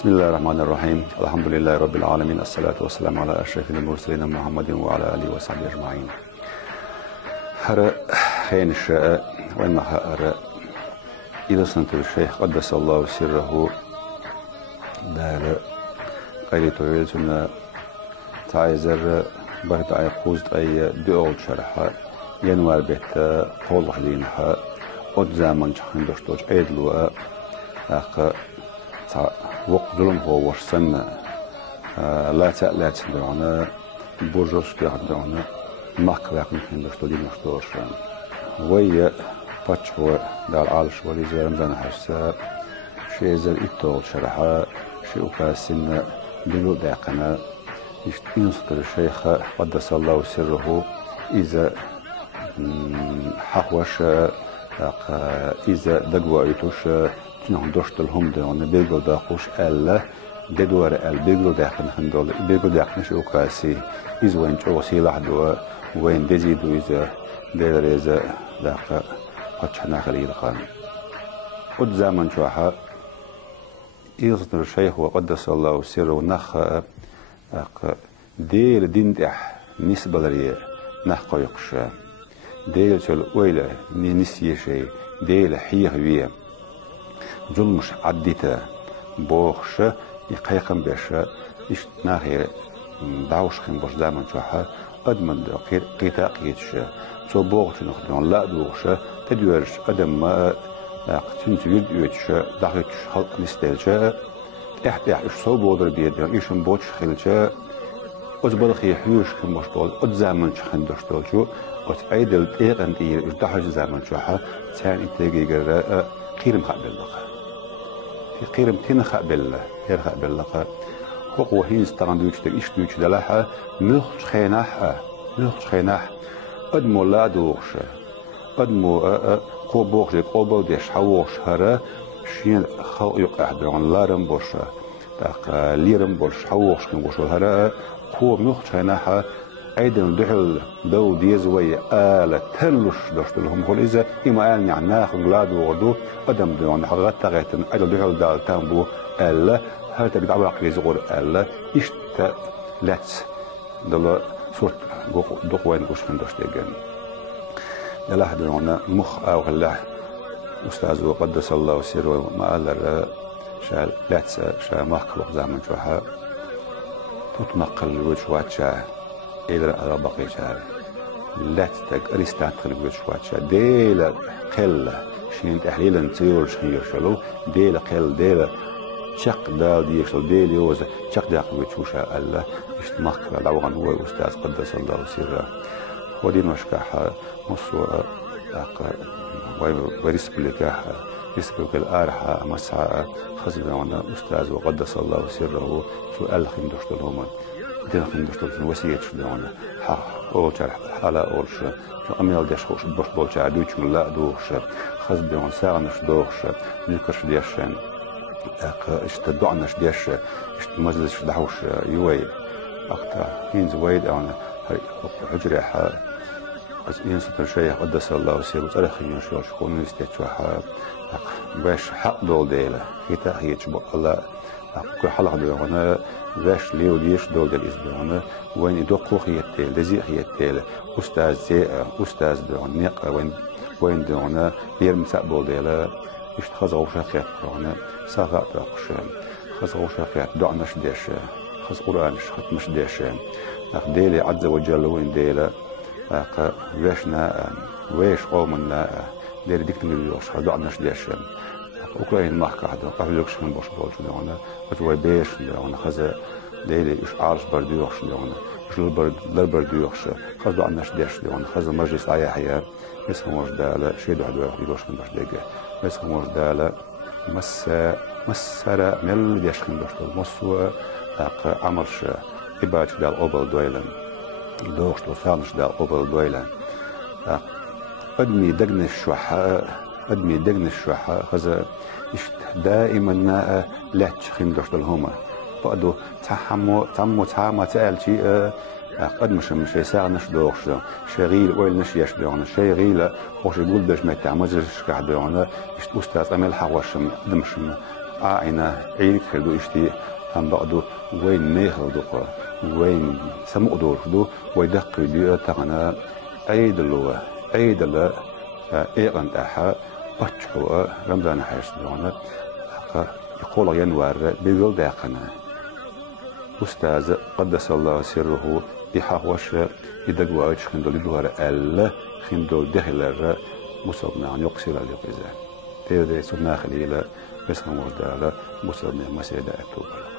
بسم الله الرحمن الرحيم. الحمد لله رب العالمين، الصلاة والسلام على أشرف المرسلين محمد وعلى آله وصحبه أجمعين. هر خين الشاء وإما هر إذا سنت الشيخ قدس الله سره دار قيل تويلتنا تعيزر بهت أي قوز أي دول شرحة ينوار بيت طول خلينها قد زمن شخن دشتوج أيدلوا أخ وقت ظلم هو ورسن لا تألات درعنا برجوش درعنا ماك واقع من دشتودي مشتوش ويا باتشوا دار عالش ولي زرم زن حسا شيء زر إطول شرحة شيء وكاسن بلو داقنا ينصدر الشيخ قدس الله سره إذا حقوش إذا دقوا أيتوش تنهم دوشت الهم ده أنا بيجو داقوش ألا ددور بيجو داقن هندول بيجو داقن شو كاسي إذا وين شو سيلاح دوا وين دزيدو إذا دير إذا داق قتشنا خليل خان قد زمن شوها يصدر الشيخ وقدس الله سره نخ دير ديندح نسبة لريه نخ قيقش دير شل ويله نسيه شيء دير حيه ويه ظلمش عديته بوخش يقيقم بيش إيش ناهي داوش خين بوش دامن شوها أدمن دو قيتا قيتش تو بوخش نخدم لا دوخش تدورش أدم ما تنتويد يوتش داخلش خلق نستيلش إحتاج إيش صوب ودر بيدر إيشن بوش خيلش أزبط خي حيوش خين بوش دول أدزامن شخين دوش دول شو أتعيدل إيقن دير إيش داخل زامن شوها تاني تيجي جرا قيرم خابل لقى في قيرم تنخ بالله تنخ بالله هو وهين استغندوش تيش دوش دلها مخش خيناح أدمو لا دوش أدمو قبوش قبو ديش حوش هرا شين خو يقع عن لارم بوش تاق ليرم بوش حوش كن بوش هرا قو مخش خيناح أيضا دحل دو ديزوي آلة تلوش دشت لهم كل إذا إما آل نعناخ ولاد وردو أدم دون حقات تغيتن أيضا دحل دال تامبو آلة هل تقدر عقل زغور آلة إشت لاتس دل صوت دقوين كوش من دشت جن يلا هدونا مخ أو غلا أستاذ وقدس الله سره ما قال شا لاتس شا مخلوق زمن شوها تتنقل وشوات شا إلى ربقي شا لاتك أريستات خلق وشوات شا ديل قل شين تحليلا تيور شخير شلو ديل قل ديل شق دال ديشل ديل يوز شق داق وشوشا الله اشتمخ العوغن هو أستاذ قدس الله سره ودين وشكاحة مصوى ورسبلكاحة رسبلك الآرحة مسعى خزبنا أستاذ وقدس الله سره سؤال خندوش لهم دين خندوش لهم وسيلة شدونا أول شرح حالة أول شيء أميال ديش خوش بوش بول شعر دوش من لا دوش خزبنا ساغنش دوش نكرش ديشن اشتدعنش ديش اشتمجلش دحوش يوي أكتر هين زويد أنا حجري بس ينسى الشيخ قدس الله سيره وتاريخ ينشر شكون يستشوح باش حق دول ديله هيتا هيتشبق الله كل حلقة دوغنا باش ليو ديش دول ديال إسبوعنا وين يدقو خيتيل دزي خيتيل أستاذ دوغنا نيق وين دوغنا بير مسابول ديله يشتخزغو شاقيات دوغنا ساقات دوغش خزغو شاقيات دعنش ديش خز قرآنش ختمش ديش ديلي عز وجل وين ديله ويش قومنا دير ديك تقولش هذا عندناش ديش أوكرين محكة هذا قبلكش من باش بولش لهنا وتوي بيش لهنا خذ ديلي إيش عارش برديوش لهنا إيش البرديوش خذ عندناش ديش لهنا خذ مجلس عياحيا بس هو مش دالة شيء ده هذا يروش من باش دقة بس هو مش دالة مسرة مل ديش خن باش المسوى عمرش إباج دال أوبل دويلن دوش تو ثانش دا قبل دويلا أدمي دقن الشوحة خذا دائما لا تشخين دوش الهما بعدو تعمو تسأل شيء قدمش مش يساعدنش دوش شغيل ويل نش يشبعنا شغيل وش يقول باش ما تعمزش كحدونا يشت أستاذ أمل حواشم قدمش عينا عيلك خلدو يشتي هم بعدو وين نيخلدو وين سمقدور خدو ويدق بيئة تغنى أيدلو إيغان تاحا أتشحو رمضان حيش دونا يقول ينوار بيقول داقنا أستاذ قدس الله سره يحاوش يدقوا أيش خندو لدوار ألا خندو دهلر مصابنا عن يقصر اليقظة تيودي سبنا خليلة بس هم وردالا مصابنا مسيدة أكتوبر